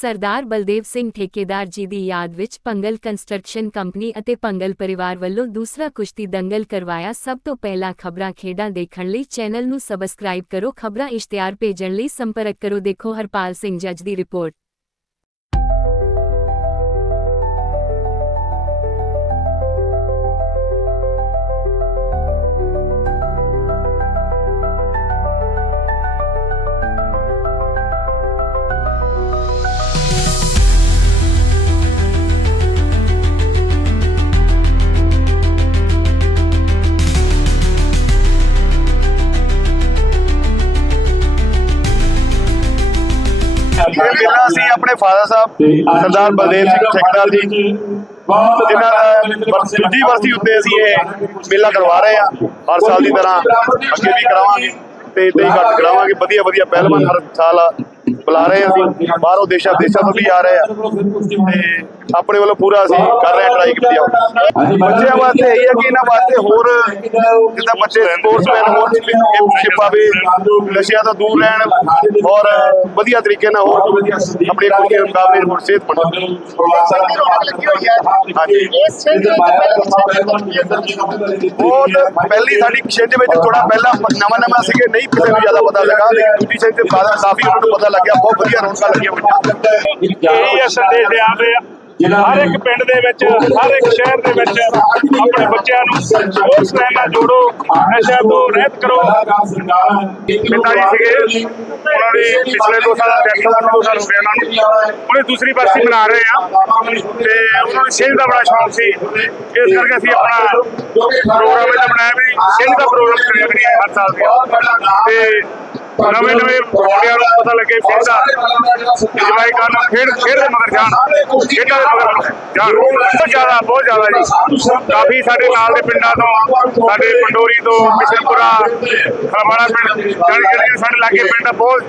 ਸਰਦਾਰ ਬਲਦੇਵ ਸਿੰਘ ਠੇਕੇਦਾਰ ਜੀ ਦੀ ਯਾਦ ਵਿੱਚ ਪੰਗਲ ਕੰਸਟਰਕਸ਼ਨ ਕੰਪਨੀ ਅਤੇ ਪੰਗਲ ਪਰਿਵਾਰ ਵੱਲੋਂ ਦੂਸਰਾ ਕੁਸ਼ਤੀ ਦੰਗਲ ਕਰਵਾਇਆ ਸਭ ਤੋਂ ਪਹਿਲਾਂ ਖਬਰਾਂ ਖੇਡਾਂ ਦੇਖਣ ਲਈ ਚੈਨਲ ਨੂੰ ਸਬਸਕ੍ਰਾਈਬ ਕਰੋ, ਖਬਰਾਂ ਇਸ਼ਤਿਹਾਰ ਭੇਜਣ ਲਈ ਸੰਪਰਕ ਕਰੋ, ਦੇਖੋ ਹਰਪਾਲ ਸਿੰਘ ਜੱਜ ਦੀ ਰਿਪੋਰਟ। ਆਪਣੇ ਫਾਦਰ ਸਾਹਿਬ ਸਰਦਾਰ ਬਲਦੇਵ ਸਿੰਘ ਠੇਕੇਦਾਰ ਜੀ ਜਿਨ੍ਹਾਂ ਦਾ ਦੂਜੀ ਵਰਸੀ ਉੱਤੇ ਅਸੀਂ ਇਹ ਮੇਲਾ ਕਰਵਾ ਰਹੇ ਹਾਂ। ਹਰ ਸਾਲ ਦੀ ਤਰ੍ਹਾਂ ਅੱਗੇ ਵੀ ਕਰਾਵਾਂਗੇ ਤੇ ਇਦਾਂ ਹੀ ਘੱਟ ਕਰਾਵਾਂਗੇ। ਵਧੀਆ ਵਧੀਆ ਪਹਿਲਵਾਨ ਹਰ ਸਾਲ ਬੁਲਾ ਰਹੇ ਹਾਂ। ਅਸੀਂ ਬਾਹਰੋਂ ਦੇਸ਼ਾਂ ਦੇਸ਼ਾਂ ਤੋਂ ਵੀ ਆ ਰਹੇ ਆ। ਤੇ ਆਪਣੇ ਵੱਲੋਂ ਪੂਰਾ ਅਸੀਂ ਕਰ ਰਹੇ ਹਾਂ ਟਰਾਈ ਕੀਤੀ ਆ। ਬੱਚਿਆਂ ਵਾਸਤੇ ਇਹ ਹੈ ਕਿ ਇਹਨਾਂ ਵਾਸਤੇ ਹੋਰ ਜਿੱਦਾਂ ਬੱਚੇ ਸਪੋਰਟਸਮੈਨ ਹੋਰ ਸਪੋਰਟਸ਼ਿਪ ਆਵੇ ਨਸ਼ਿਆਂ ਤੋਂ ਦੂਰ ਰਹਿਣ ਔਰ ਵਧੀਆ ਤਰੀਕੇ ਨਾਲ ਹੋਰ ਆਪਣੇ ਕੁੜੀਆਂ ਦੇ ਮੁਕਾਬਲੇ ਹੋਰ ਸਿਹਤ ਹਾਂਜੀ। ਬਹੁਤ ਪਹਿਲੀ ਸਾਡੀ ਛਿੰਝ ਵਿੱਚ ਥੋੜਾ ਪਹਿਲਾਂ ਨਵਾਂ ਨਵਾਂ ਸੀਗੇ ਨਹੀਂ ਕਿਸੇ ਨੂੰ ਜ਼ਿਆਦਾ ਪਤਾ ਲੱਗਾ। ਲੇਕਿਨ ਦੂਜੀ ਛਿੰਝ ਬਾਅਦ ਕਾਫੀ ਉਹਨਾਂ ਨੂੰ ਪਤਾ ਲੱਗਿਆ। ਬਹੁਤ ਵਧੀਆ ਰੌਣਕਾਂ ਲੱਗੀਆਂ ਹੋਈਆਂ। ਇਹ ਸੰਦੇਸ਼ ਦੇ ਆਵੇ ਹਰ ਇੱਕ ਪਿੰਡ ਦੇ ਵਿੱਚ, ਹਰ ਇੱਕ ਸ਼ਹਿਰ ਦੇ ਵਿੱਚ ਆਪਣੇ ਬੱਚਿਆਂ ਨੂੰ ਸਪੋਰਟਸ ਲਾਈਨ ਨਾਲ ਜੋੜੋ ਨਸ਼ਿਆਂ ਤੋਂ ਰਹਿਤ ਕਰੋ। ਪਿਤਾ ਜੀ ਸੀਗੇ, ਉਹਨਾਂ ਦੇ ਪਿਛਲੇ ਦੋ ਸਾਲ ਡੈਥ ਹੋਣ ਸਾਲ ਹੋ ਗਏ ਉਹਨਾਂ ਨੂੰ। ਉਹਨੇ ਦੂਸਰੀ ਬਰਸੀ ਬਣਾ ਰਹੇ ਆ। ਤੇ ਉਹਨਾਂ ਨੂੰ ਸਿੰਘ ਦਾ ਬੜਾ ਸ਼ੌਂਕ ਸੀ। ਇਸ ਕਰਕੇ ਅਸੀਂ ਆਪਣਾ ਪ੍ਰੋਗਰਾਮ ਇਹਦਾ ਬਣਾਇਆ ਵੀ ਸਿੰਘ ਦਾ ਪ੍ਰੋਗਰਾਮ ਕਰਿਆ ਕਰੀਏ ਹਰ ਸਾਲ ਦੀ ਤੇ ਨਵੇਂ ਨਵੇਂ ਮੁੰਡਿਆਂ ਨੂੰ ਪਤਾ ਲੱਗੇ ਸਿੰਘ ਦਾ। ਇੰਜੋਏ ਕਰਨ ਖੇਡ ਖੇਡ ਦੇ ਮਗਰ ਜਾਣ। ਖੇਡਾਂ ਦੇ ਮਗਰ ਜਾਣ। ਬਹੁਤ ਜ਼ਿਆਦਾ ਬਹੁਤ ਜ਼ਿਆਦਾ ਜੀ। ਕਾਫੀ ਸਾਡੇ ਨਾਲ ਦੇ ਪਿੰਡਾਂ ਤੋਂ ਸਾਡੇ ਪੰਡੋਰੀ ਤੋਂ ਕਿਸ਼ਨਪੁਰਾ ਖਲਵਾੜਾ ਪਿੰਡ ਜਿਹੜੇ ਜਿਹੜੇ ਸਾਡੇ ਲਾਗੇ ਪਿੰਡ ਆ ਬਹੁਤ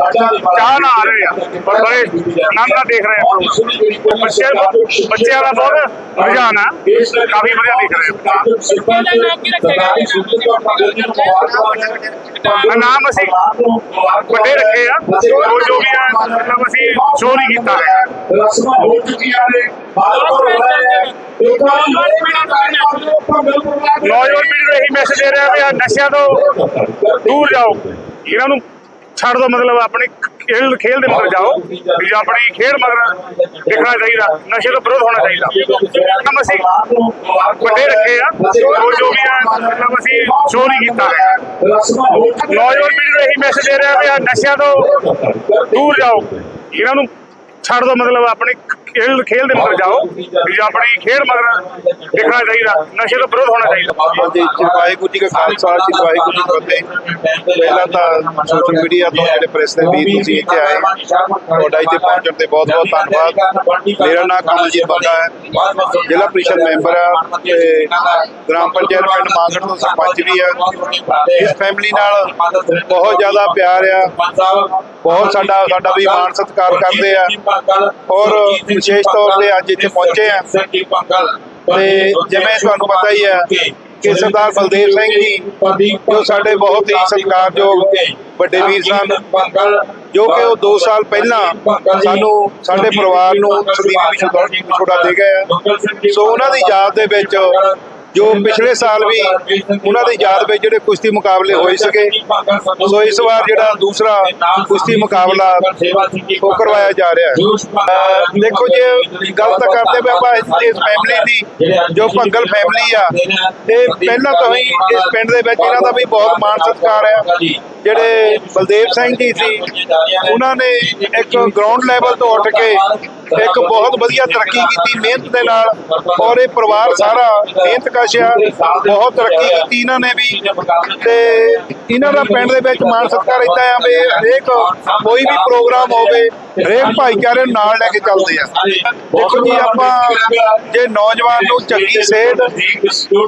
ਚਾਹ ਨਾਲ ਆ ਰਹੇ ਆ। ਬੜੇ ਆਨੰਦ ਨਾਲ ਦੇਖ ਰਹੇ ਆ। ਬੱਚੇ ਬੱਚਿਆਂ ਦਾ ਬਹੁਤ ਰੁਝਾਨ ਆ। ਕਾਫੀ ਵਧੀਆ ਦੇਖ ਰਹੇ ਆ। ਨਾਮ ਅਸੀਂ ਵੱਡੇ ਰੱਖੇ ਆ। ਜੋ ਜੋ ਵੀ ਆ ਮਤਲਬ ਅਸੀਂ ਸ਼ੋਅ ਨਹੀਂ ਕੀਤਾ ਹੈ। ਰਸਮਾਂ ਹੋ। ਚੁੱਕੀਆਂ ਨੇ ਨੌਜਵਾਨ ਪੀੜ੍ਹੀ ਨੂੰ ਇਹੀ ਮੈਸੇਜ ਦੇ ਰਿਹਾ ਵੀ ਆਹ ਨਸ਼ਿਆਂ ਤੋਂ ਦੂਰ ਜਾਓ। ਇਹਨਾਂ ਨੂੰ ਛੱਡ ਦੋ, ਮਤਲਬ ਆਪਣੀ ਖੇਲ ਖੇਲ ਦੇ ਮਗਰ ਜਾਓ। ਵੀ ਆਪਣੀ ਖੇਡ ਮਗਰ ਦੇਖਣਾ ਚਾਹੀਦਾ, ਨਸ਼ੇ ਤੋਂ ਵਿਰੋਧ ਹੋਣਾ ਚਾਹੀਦਾ। ਕੰਮ ਅਸੀਂ ਵੱਡੇ ਰੱਖੇ ਆ। ਜੋ ਜੋ ਵੀ ਆ, ਮਤਲਬ ਅਸੀਂ ਸ਼ੋਅ ਨਹੀਂ ਕੀਤਾ ਹੈ। ਨੌਜਵਾਨ ਪੀੜ੍ਹੀ ਨੂੰ ਇਹੀ ਮੈਸੇਜ ਦੇ ਰਿਹਾ ਵੀ ਆਹ ਨਸ਼ਿਆਂ ਤੋਂ ਦੂਰ ਜਾਓ। ਇਹਨਾਂ ਨੂੰ ਛੱਡ ਦੋ, ਮਤਲਬ ਆਪਣੀ ਖੇਲ ਖੇਲ ਦੇ ਮਗਰ ਜਾਓ, ਵੀ ਆਪਣੀ ਖੇਡ ਮਗਰ ਦੇਖਣਾ ਚਾਹੀਦਾ, ਨਸ਼ੇ ਤੋਂ ਵਿਰੋਧ ਹੋਣਾ ਚਾਹੀਦਾ। ਹਾਂਜੀ ਵਾਹਿਗੁਰੂ ਜੀ ਕਾ ਖਾਲਸਾ ਸ੍ਰੀ ਵਾਹਿਗੁਰੂ ਜੀ ਪਹਿਲਾਂ ਤਾਂ ਸੋਸ਼ਲ ਮੀਡੀਆ ਤੋਂ ਜਿਹੜੇ ਪ੍ਰੈਸ ਦੇ ਵੀਰ ਤੁਸੀਂ ਇੱਥੇ ਆਏ, ਤੁਹਾਡਾ ਇੱਥੇ ਪਹੁੰਚਣ ਤੇ ਬਹੁਤ ਬਹੁਤ ਧੰਨਵਾਦ। ਮੇਰਾ ਨਾਮ ਕਮਲਜੀਤ ਬੰਗਾ ਹੈ, ਜ਼ਿਲ੍ਹਾ ਪ੍ਰੀਸ਼ਦ ਮੈਂਬਰ ਆ ਤੇ ਗ੍ਰਾਮ ਪੰਚਾਇਤ ਪਿੰਡ ਮਾਂਗੜ ਤੋਂ ਸਰਪੰਚ ਵੀ ਆ। ਇਸ ਫੈਮਿਲੀ ਨਾਲ ਬਹੁਤ ਜ਼ਿਆਦਾ ਪਿਆਰ ਆ। ਬਹੁਤ ਸਾਡਾ ਸਾਡਾ ਵੀ ਮਾਣ ਸਤਿਕਾਰ ਕਰਦੇ ਆ। ਔਰ ਵਿਸ਼ੇਸ਼ ਤੌਰ ਤੇ ਅੱਜ ਇੱਥੇ ਪਹੁੰਚੇ ਆ ਤੇ ਜਿਵੇਂ ਤੁਹਾਨੂੰ ਪਤਾ ਹੀ ਹੈ ਕਿ ਸਰਦਾਰ ਬਲਦੇਵ ਸਿੰਘ ਜੀ ਜੋ ਸਾਡੇ ਬਹੁਤ ਹੀ ਸਤਿਕਾਰਯੋਗ ਵੱਡੇ ਵੀਰ ਸਨ ਜੋ ਕਿ ਉਹ 2 ਸਾਲ ਪਹਿਲਾਂ ਸਾਨੂੰ ਸਾਡੇ ਪਰਿਵਾਰ ਨੂੰ ਸਦੀਵੀ ਵਿਛੋੜਾ ਦੇ ਗਏ ਆ ਸੋ ਉਹਨਾਂ ਦੀ ਯਾਦ ਦੇ ਵਿੱਚ ਜੋ ਪਿਛਲੇ ਸਾਲ ਵੀ ਉਹਨਾਂ ਦੀ ਯਾਦ ਵਿੱਚ ਜਿਹੜੇ ਕੁਸ਼ਤੀ ਮੁਕਾਬਲੇ ਹੋਏ ਸੀਗੇ, ਸੋ ਇਸ ਵਾਰ ਜਿਹੜਾ ਦੂਸਰਾ ਕੁਸ਼ਤੀ ਮੁਕਾਬਲਾ ਉਹ ਕਰਵਾਇਆ ਜਾ ਰਿਹਾ ਹੈ। ਦੇਖੋ ਜੇ ਗੱਲ ਤਾਂ ਕਰਦੇ ਪਏ ਆਪਾਂ ਇਸ ਇਸ ਫੈਮਿਲੀ ਦੀ, ਜੋ ਭੰਗਲ ਫੈਮਿਲੀ ਆ, ਇਹ ਪਹਿਲਾਂ ਤੋਂ ਹੀ ਇਸ ਪਿੰਡ ਦੇ ਵਿੱਚ ਇਹਨਾਂ ਦਾ ਵੀ ਬਹੁਤ ਮਾਣ ਸਤਿਕਾਰ ਹੈ। ਜਿਹੜੇ ਬਲਦੇਵ ਸਿੰਘ ਜੀ ਸੀ, ਉਹਨਾਂ ਨੇ ਇੱਕ ਗਰਾਊਂਡ ਲੈਵਲ ਤੋਂ ਉੱਠ ਕੇ ਇੱਕ ਬਹੁਤ ਵਧੀਆ ਤਰੱਕੀ ਕੀਤੀ ਮਿਹਨਤ ਦੇ ਨਾਲ, ਔਰ ਇਹ ਪਰਿਵਾਰ ਸਾਰਾ ਮਿਹਨਤ ਕਸ਼ਿਆ ਬਹੁਤ ਤਰੱਕੀ ਕੀਤੀ ਇਹਨਾਂ ਨੇ ਵੀ। ਤੇ ਇਹਨਾਂ ਦਾ ਪਿੰਡ ਦੇ ਵਿੱਚ ਮਾਣ ਸਤਿਕਾਰ ਇਦਾਂ ਆ ਵੀ ਹਰੇਕ ਕੋਈ ਵੀ ਪ੍ਰੋਗਰਾਮ ਹੋਵੇ, ਹਰੇਕ ਭਾਈਚਾਰੇ ਨੂੰ ਨਾਲ ਲੈ ਕੇ ਚੱਲਦੇ ਆ। ਦੇਖੋ ਜੀ, ਆਪਾਂ ਜੇ ਨੌਜਵਾਨ ਨੂੰ ਚੰਗੀ ਸਿਹਤ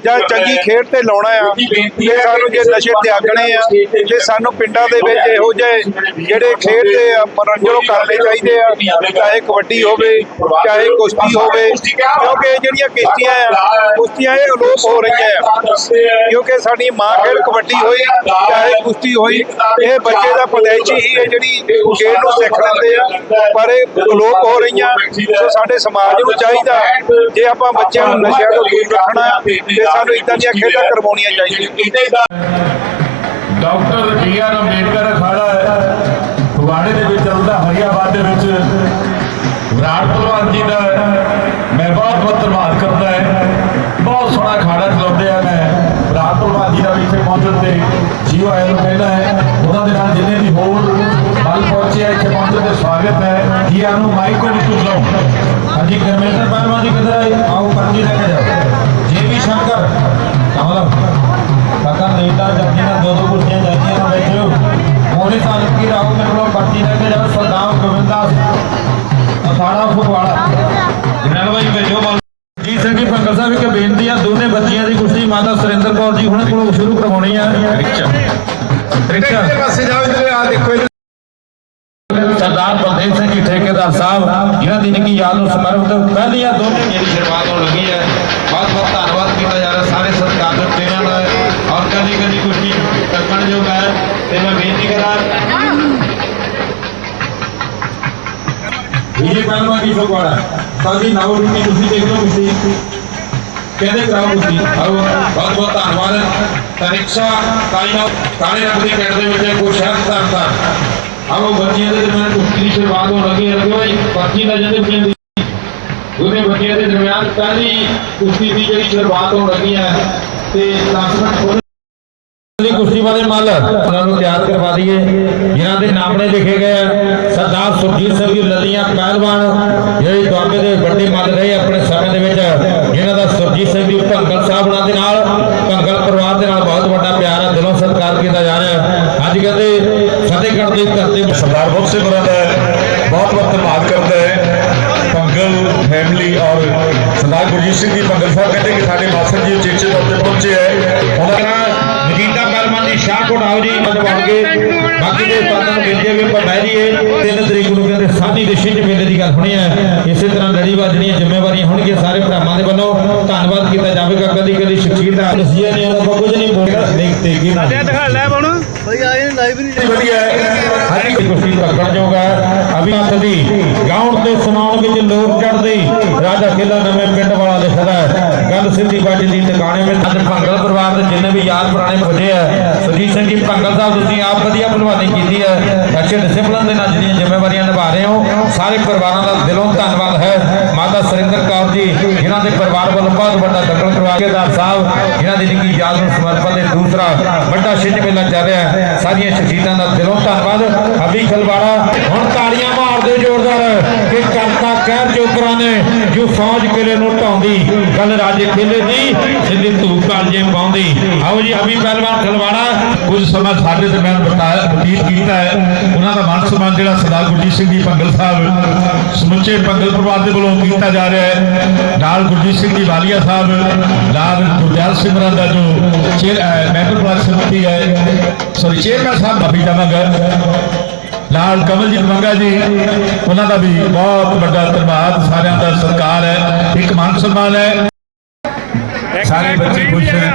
ਜਾਂ ਚੰਗੀ ਖੇਡ ਤੇ ਲਾਉਣਾ ਆ ਤੇ ਸਾਨੂੰ ਜੇ ਨਸ਼ੇ ਤਿਆਗਣੇ ਆ ਤੇ ਸਾਨੂੰ ਪਿੰਡਾਂ ਦੇ ਵਿੱਚ ਇਹੋ ਜਿਹੇ ਜਿਹੜੇ ਖੇਡ ਦੇ ਮਨੋਰੰਜਨ ਕਰਨੇ ਚਾਹੀਦੇ ਆ, ਚਾਹੇ ਕਬੱਡੀ ਹੋਵੇ, ਚਾਹੇ ਕੁਸ਼ਤੀ ਹੋਵੇ, ਕਿਉਂਕਿ ਇਹ ਜਿਹੜੀਆਂ ਕਿਸ਼ਤੀਆਂ ਆ, ਕੁਸ਼ਤੀਆਂ ਇਹ ਅਲੋਪ ਹੋ ਰਹੀਆਂ ਆ। ਕਿਉਂਕਿ ਸਾਡੀ ਮਾਂ ਖੇਡ ਕਬੱਡੀ ਹੋਈ ਚਾਹੇ ਕੁਸ਼ਤੀ ਹੋਈ, ਇਹ ਬੱਚੇ ਦਾ ਪਦੈਸ਼ੀ ਹੀ ਹੈ ਜਿਹੜੀ ਖੇਡ ਨੂੰ ਸਿੱਖ ਲੈਂਦੇ ਆ, ਪਰ ਇਹ ਅਲੋਪ ਹੋ ਰਹੀਆਂ, ਸੋ ਸਾਡੇ ਸਮਾਜ ਨੂੰ ਚਾਹੀਦਾ, ਜੇ ਆਪਾਂ ਬੱਚਿਆਂ ਨੂੰ ਨਸ਼ਿਆਂ ਤੋਂ ਦੂਰ ਰੱਖਣਾ, ਤੇ ਸਾਨੂੰ ਇਦਾਂ ਦੀਆਂ ਖੇਡਾਂ ਕਰਵਾਉਣੀਆਂ ਚਾਹੀਦੀਆਂ। ਡਾਕਟਰ ਬੀ ਆਰ ਅੰਬੇਡਕਰ ਅਖਾੜਾ ਹੈ, ਫਗਵਾੜੇ ਦੇ ਵਿੱਚ ਚੱਲਦਾ ਹਰੀਆਬਾਦ ਦੇ ਵਿੱਚ। ਵਿਰਾਟ ਭਗਵਾਨ ਜੀ ਦਾ ਮੈਂ ਬਹੁਤ ਬਹੁਤ ਧੰਨਵਾਦ ਕਰਦਾ ਹੈ। ਬਹੁਤ ਸੋਹਣਾ ਅਖਾੜਾ ਚਲਾਉਂਦੇ ਆ ਮੈਂ। ਵਿਰਾਟ ਭਗਵਾਨ ਜੀ ਦਾ ਵੀ ਇੱਥੇ ਪਹੁੰਚਣ ਤੇ। ਜੀਓ ਆਇਆਂ ਨੂੰ ਕਹਿਣਾ ਹੈ। ਉਹਨਾਂ ਦੇ ਨਾਲ ਜਿੰਨੇ ਵੀ ਹੋਰ ਵੱਲ ਪਹੁੰਚੇ ਆ ਇੱਥੇ ਪਹੁੰਚਣ ਤੇ ਸਵਾਗਤ ਹੈ। ਜੀ ਆਨੂੰ ਮਾਈਕ ਕੋਲ ਵਿੱਚ ਬੁਲਾਓ ਹਾਂਜੀ ਕਰਮੇਂਦਰ ਪਹਿਲਵਾਨ ਜੀ ਕਿੱਧਰ ਆਏ ਆਓ ਪਰਚੀ ਲੈ ਕੇ ਜਾਓ। ਜੇ ਵੀ ਸ਼ੰਕਰ ਕਮਲ ਕਾਕਾ ਨੇਤਾ ਜੱਜੀ ਨਾਲ ਦੋ ਦੋ ਕੁਰਸੀਆਂ ਜਾਂਦੀਆਂ ਨੇ ਵਿੱਚ ਮੋਹਰੇ ਸਾਲਕ ਕੀ ਰਾਹੂ ਮੇਰੇ ਕੋਲ ਪਰਚੀ ਲੈ ਕੇ ਜਾਓ ਸਰਦਾਰ ਗੋਬਿੰਦਾਸ ਅਖਾੜਾ ਫਗਵਾੜਾ। ਜਨਰਲ ਭਾਈ ਭੇਜੋ ਬਲ ਜੀ ਸਿੰਘ ਜੀ ਸਾਹਿਬ ਇੱਕ ਬੇਨਤੀ ਆ ਦੋਨੇ ਬੱਚੀਆਂ ਦੀ ਮਾਤਾ ਸੁਰਿੰਦਰ ਕੌਰ ਜੀ ਹੁਣੇ ਕੋਲੋਂ ਸ਼ੁਰੂ ਕਰਵਾਉਣੀ ਆ। ਰਿਕਸ਼ਾ। ਰਿਕਸ਼ਾ। ਪਾਸੇ ਜਾਓ ਇਧਰ ਆ ਦੇਖੋ ਸਰਦਾਰ ਬਲਦੇਵ ਸਿੰਘ ਜੀ ਠੇਕੇਦਾਰ ਸਾਹਿਬ ਜਿਨ੍ਹਾਂ ਦੀ ਨਿੱਕੀ ਯਾਦ ਨੂੰ ਸਮਰਪਿਤ ਪਹਿਲੀਆਂ ਦੋਨੇ ਜਿਹੜੀ ਸ਼ੁਰੂਆਤ ਹੋਣ ਲੱਗੀ ਹੈ। ਬਹੁਤ ਬਹੁਤ ਧੰਨਵਾਦ ਕੀਤਾ ਜਾ ਰਿਹਾ ਸਾਰੇ ਸਰਕਾਰ ਦੇ ਟ੍ਰੇਨਰ ਦਾ ਔਰ ਕਦੀ ਕਦੀ ਕੁਸ਼ਤੀ ਤੱਕਣ ਯੋਗ ਹੈ ਤੇ ਮੈਂ ਬੇਨਤੀ ਕਰਾਂ। ਇਹ ਪਹਿਲਵਾਨ ਦੀ ਫਗਵਾੜਾ। ਸਾਡੀ ਨਾਉ ਰੁਕੀ ਤੁਸੀਂ ਦੇਖ ਲਓ ਤੁਸੀਂ ਕਹਿੰਦੇ ਕਰਾਓ ਤੁਸੀਂ। ਆਓ, ਬਹੁਤ ਬਹੁਤ ਧੰਨਵਾਦ। ਤਰਿਕਸ਼ਾ ਕਾਇਨਾ ਕਾਲੇ ਰੰਗ ਦੀ ਕੈਟ ਦੇ ਵਿੱਚ ਕੋਈ ਸ਼ਹਿਰ ਧਰਤਾ ਆਓ, ਬੱਚਿਆਂ ਦੇ ਦਰਮਿਆਨ ਕੁਸ਼ਤੀ ਦੀ ਸ਼ੁਰੂਆਤ ਹੋਣ ਲੱਗੀ ਹੈ। ਲੱਗੋ ਭਾਈ ਪਰਚੀ ਲੈ ਜਾਂਦੇ ਬੱਚਿਆਂ ਦੀ ਦੋਨੇ ਬੱਚਿਆਂ ਦੇ ਦਰਮਿਆਨ ਪਹਿਲੀ ਕੁਸ਼ਤੀ ਦੀ ਜਿਹੜੀ ਸ਼ੁਰੂਆਤ ਹੋਣ ਲੱਗੀ ਹੈ। ਤੇ 10 ਮਿੰਟ ਦੀ ਕੁਸ਼ਤੀ ਵਾਲੇ ਮੱਲ, ਉਹਨਾਂ ਨੂੰ ਤਿਆਰ ਕਰਵਾ ਦਈਏ। ਜਿਨ੍ਹਾਂ ਦੇ ਨਾਮਣੇ ਲਿਖੇ ਗਏ ਸਰਦਾਰ ਸੁਰਜੀਤ ਸਿੰਘ ਜੀ, ਲੱਲੀਆਂ, ਪਹਿਲਵਾਨ, ਜਿਹੜੇ ਦੁਆਬੇ ਦੇ ਵੱਡੇ ਮੱਲ ਰਹੇ ਆਪਣੇ ਸਮੇਂ ਦੇ ਵਿੱਚ ਜਿਨ੍ਹਾਂ ਦਾ ਸੁਰਜੀਤ ਸਿੰਘ ਜੀ ਭੰਗਲ ਸਾਹਿਬ ਉਹਨਾਂ ਦੇ ਨਾਲ ਭੰਗਲ ਪਰਿਵਾਰ ਦੇ ਨਾਲ ਬਹੁਤ ਵੱਡਾ ਪਿਆਰ ਹੈ ਦਿਲੋਂ ਸਤਿਕਾਰ ਕੀਤਾ ਜਾ ਰਿਹਾ ਹੈ ਅੱਜ ਕਹਿੰਦੇ ਫਤਿਹਗੜ੍ਹ ਦੇ ਧਰਤੀ ਸਰਦਾਰ ਬਹੁਤ ਸਿੰਘ ਹੋਰਾਂ ਦਾ ਬਹੁਤ ਬਹੁਤ ਧੰਨਵਾਦ ਕਰਦਾ ਹੈ ਫੈਮਿਲੀ ਔਰ ਸਰਦਾਰ ਗੁਰਜੀਤ ਸਿੰਘ ਜੀ ਪੰਗਲ ਸਾਹਿਬ ਕਹਿੰਦੇ ਕਿ ਸਾਡੇ ਮਾਸਟਰ ਜੀ ਚੇਚੇ ਤੌਰ ਤੇ ਪਹੁੰਚੇ ਹੈ। ਉਹਨਾਂ ਦਾ ਮਜੀਦਾ ਪਹਿਲਵਾਨ ਦੀ ਸ਼ਾਹਕੋਟ ਆਓ ਜੀ ਮਨਵਾਣ ਕੇ ਬਾਕੀ ਦੇ ਪਾਤਾਂ ਨੂੰ ਬੇਨਤੀ ਹੈ ਵੀ ਆਪਾਂ ਬਹਿ ਜੀਏ ਤਿੰਨ ਤਰੀਕ ਨੂੰ ਕਹਿੰਦੇ ਸਾਡੀ ਦੇ ਛਿੰਝ ਮੇਲੇ ਦੀ ਗੱਲ ਹੋਣੀ ਹੈ। ਇਸੇ ਤਰ੍ਹਾਂ ਲੜੀਵਾਰ ਜਿਹੜੀਆਂ ਜ਼ਿੰਮੇਵਾਰੀਆਂ ਹੋਣਗੀਆਂ ਸਾਰੇ ਭਰਾਵਾਂ ਦੇ ਵੱਲੋਂ। ਧੰਨਵਾਦ ਕੀਤਾ ਜਾਵੇਗਾ ਕਦੀ ਕਦੀ ਸ਼ਖਸੀਅਤ। ਦਾ ਨਹੀਂ ਉਹਨਾਂ ਕੋਲ ਕੁਝ ਨਹੀਂ ਬੋਲਦਾ ਦੇਖ ਤੇ ਕੀ ਨਾ ਦਿਖਾ ਲੈ ਬਣ। ਵਧੀਆ ਹੈ ਹਰ ਇੱਕ ਕੁਸ਼ਤੀ ਤੱਕਣ ਦੀ ਗਾਉਣ ਤੇ ਸੁਣਾਉਣ ਵਿੱਚ ਲੋਕ ਚੜਦੀ ਰਾਜਾ ਕਿਲਾ ਨਵੇਂ ਪਿੰਡ ਵਾਲਾ ਲਿਖਦਾ ਗੱਲ ਸਿੱਧੀ ਬਾਜੀ ਦੀ ਟਿਕਾਣੇ ਵਿੱਚ ਅੱਜ ਭੰਗਲ ਪਰਿਵਾਰ ਦੇ ਜਿੰਨੇ ਵੀ ਯਾਦ ਪੁਰਾਣੇ ਬੱਚੇ ਆ, ਸੁਰਜੀਤ ਸਿੰਘ ਜੀ, ਭੰਗਲ ਸਾਹਿਬ ਤੁਸੀਂ ਆਪ ਵਧੀਆ ਭਲਵਾਨੀ ਕੀਤੀ ਹੈ। ਅੱਛੇ ਡਿਸਪਲਿਨ ਦੇ ਨਾਲ ਜਿਹੜੀਆਂ ਜ਼ਿੰਮੇਵਾਰੀਆਂ ਨਿਭਾ ਰਹੇ ਹੋ, ਸਾਰੇ ਪਰਿਵਾਰਾਂ ਦਾ ਦਿਲੋਂ ਧੰਨਵਾਦ ਹੈ। ਮਾਤਾ ਸੁਰਿੰਦਰ ਕੌਰ ਜੀ, ਜਿਨ੍ਹਾਂ ਦੇ ਪਰਿਵਾਰ ਵੱਲੋਂ ਬਹੁਤ ਵੱਡਾ ਦਖਲ ਕਰਵਾ ਸਾਹਿਬ, ਜਿਨ੍ਹਾਂ ਦੀ ਨਿੱਕੀ ਯਾਦ ਨੂੰ ਸਮਰਪਿਤ ਦੇ ਦੂਸਰਾ ਵੱਡਾ ਛਿੰਝ ਮੇਲਾ ਚੱਲ ਰਿਹਾ ਸਾਰੀਆਂ ਸ਼ਹੀਦਾਂ ਦਾ ਦਿਲੋਂ ਧੰਨਵਾਦ। ਅਭੀ ਖਲਵਾੜਾ ਹੁਣ ਤਾੜੀਆਂ ਮਾਰ ਜ਼ੋਰਦਾਰ ਕਿ ਕਰਤਾ ਕਹਿਰ ਜੋਗਰਾਂ ਨੇ ਜੋ ਫੌਜ ਕਿਲੇ ਨੂੰ ਢਾਉਂਦੀ ਗੱਲ ਰਾਜੇ ਕਿਲੇ ਦੀ ਸਿੱਧੀ ਧੂਪ ਕਾਲਜੇ ਪਾਉਂਦੀ ਆਓ ਜੀ ਅਭੀ ਪਹਿਲਵਾਨ ਖਲਵਾੜਾ, ਕੁਝ ਸਮਾਂ ਸਾਡੇ ਦਰਮਿਆਨ ਬਤਾਇਆ, ਬਤੀਤ ਕੀਤਾ ਹੈ। ਉਹਨਾਂ ਦਾ ਮਾਨ ਸਨਮਾਨ ਜਿਹੜਾ ਸਰਦਾਰ ਗੁਰਜੀਤ ਸਿੰਘ ਜੀ ਪੰਗਲ ਸਾਹਿਬ, ਸਮੁੱਚੇ ਪੰਗਲ ਪਰਿਵਾਰ ਦੇ ਵੱਲੋਂ ਕੀਤਾ ਜਾ ਰਿਹਾ ਹੈ। ਨਾਲ ਗੁਰਜੀਤ ਸਿੰਘ ਜੀ ਵਾਲੀਆ ਸਾਹਿਬ, ਨਾਲ ਗੁਰਦਿਆਲ ਸਿੰਘ ਦਾ ਜੋ ਚੇਅਰ ਮੈਂਬਰ ਬਲਾਕ ਸਮਿਤੀ ਹੈ। ਸੌਰੀ ਚੇਅਰਮੈਨ ਸਾਹਿਬ, ਮਾਫੀ ਚਾਹਾਂਗਾ। ਨਾਲ ਕਮਲਜੀਤ ਮੰਗਾ ਜੀ, ਉਹਨਾਂ ਦਾ ਵੀ ਬਹੁਤ ਵੱਡਾ ਧੰਨਵਾਦ। ਸਾਰਿਆਂ ਦਾ ਸਤਿਕਾਰ ਹੈ, ਇੱਕ ਮਾਨ ਸਨਮਾਨ ਹੈ। ਸਾਰੇ ਬੱਚੇ ਖੁਸ਼ ਹੈ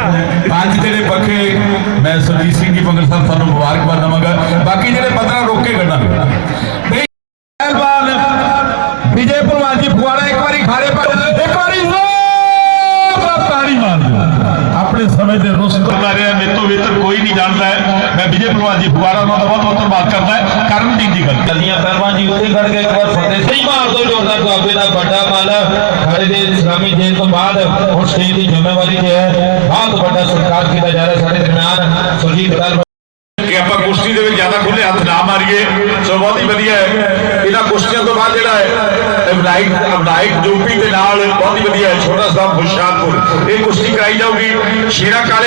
ਪੰਜ ਜਿਹੜੇ ਪੱਖੇ, ਮੈਂ ਸੁਰਜੀਤ ਸਿੰਘ ਜੀ ਪੰਗਲ ਸਾਹਿਬ, ਤੁਹਾਨੂੰ ਮੁਬਾਰਕਬਾਦ ਦਵਾਂਗਾ। ਬਾਕੀ ਜਿਹੜੇ 15 ਰੋਕੇ ਕੇ ਕੱਢਾਂਗੇ ਬਈ ਪਹਿਲਵਾਨ ਵਿਜੇ ਭਲਵਾਨ ਜੀ ਫੁਆੜਾ ਇੱਕ ਵਾਰੀ ਖਾਰੇ ਪਰ ਇੱਕ ਵਾਰੀ ਜ਼ੋਰ ਤਾੜੀ ਮਾਰ ਦਿਓ ਆਪਣੇ ਸਮੇਂ ਦੇ ਰੁਸ ਕਰਦਾ ਰਿਹਾ ਮੇਰੇ ਤੋਂ ਬਿਹਤਰ ਕੋਈ ਨਹੀਂ ਜਾਣਦਾ ਹੈ ਮੈਂ ਵਿਜੇ ਭਲਵਾਨ ਜੀ ਫੁਆੜਾ ਉਹਨਾਂ ਦਾ ਬਹੁਤ ਬਹੁਤ ਧੰਨਵਾਦ ਕਰਦਾ ਹੈ। ਕਰਨਦੀਪ ਦੀ ਗੱਲ? ਗੱਲੀਆਂ ਪਹਿਲਵਾਨ ਜੀ ਉੱਥੇ ਖੜ ਕੇ ਇੱਕ ਵਾਰ ਫਤਿਹ ਸਹੀ ਮਾਰ ਦੋ ਜੋਰਦਾਰ ਦੁਆਬੇ ਦਾ ਵੱਡਾ ਮਾਲ ਖੜੇ ਦੇ ਇਸਲਾਮੀ ਜੇਲ ਤੋਂ ਬਾਅਦ ਹੁਣ ਸਟੇਜ ਦੀ ਜ਼ਿੰਮੇਵਾਰੀ ਤੇ ਹੈ। ਬਹੁਤ ਵੱਡਾ ਸਤਿਕਾਰ ਕੀਤਾ ਜਾ ਰਿਹਾ ਸਾਡੇ ਦਰਮਿਆਨ ਸੁਰਜੀਤ ਪਹਿਲਵਾਨ ਕਿ ਆਪਾਂ ਕੁਸ਼ਤੀ ਦੇ ਵਿੱਚ ਜ਼ਿਆਦਾ ਖੁੱਲੇ ਹੱਥ ਨਾ ਮਾਰੀਏ ਸੋ ਬਹੁਤ ਹੀ ਵਧੀਆ ਹੈ। ਇਹਨਾਂ ਕੁਸ਼ਤੀਆਂ ਤੋਂ ਬਾਅਦ ਜਿਹੜਾ ਹੈ ਅਬਨਾਇਕ ਅਬਨਾਇਕ ਜੋਪੀ ਦੇ ਨਾਲ ਬਹੁਤ ਹੀ ਵਧੀਆ ਹੈ ਛੋਟਾ ਸਾਹਿਬ ਹੁਸ਼ਿਆਰਪੁਰ। ਇਹ ਕੁਸ਼ਤੀ ਕਰਾਈ ਜਾਊਗੀ ਸ਼ੇਰਾ ਕਾਲੇ